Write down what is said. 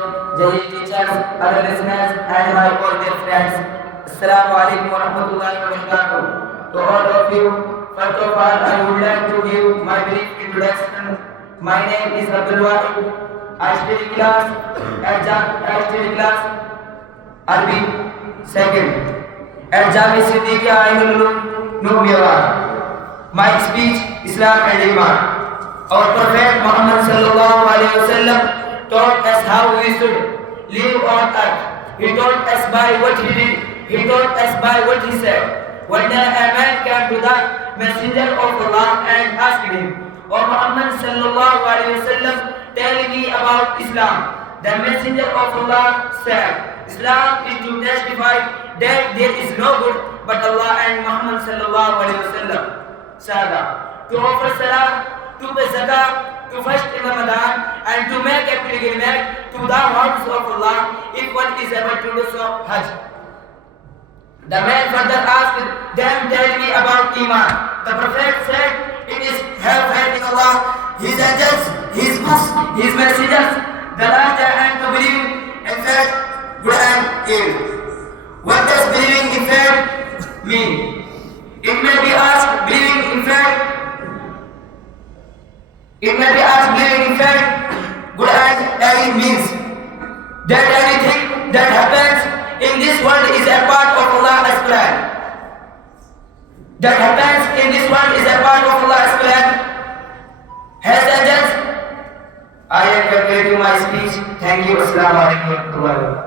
Jai teachers, other listeners, and my all dear friends. Assalamu alaikum wa rahmatullahi wa barakatuh. To all of you, first of all, I would like to give my brief introduction. My name is Abdul Wahid. I study class Arabic second at Jami Siddiqia Ainul Ulum, Nubiyawar. My speech, Islam and Iman. Our Prophet Muhammad sallallahu alaihi wasallam taught us how we should live on earth. He taught us by what he did. He taught us by what he said. One day a man came to the messenger of Allah and asked him, "O Muhammad sallallahu alaihi wasallam, tell me about Islam." The messenger of Allah said, "Islam is to testify that there is no good but Allah and Muhammad sallallahu alaihi wasallam. Saga, to offer salah, to pay zakah, to fast in Ramadan, and to make a pilgrimage to the house of Allah if one is able to do so Hajj." The man further asked them, "Tell me about Iman." The Prophet said, "It is have faith in Allah, His angels, His books, His messengers, the last day, and to believe in fact, good and ill." What does believing in fact mean? It may be asked, believing in fact, good and ill means that anything that happens in this world is a part of Allah's plan. That happens in this world is a part of Allah's plan. Has angels? I am concluding my speech. Thank you. Assalamu alaikum.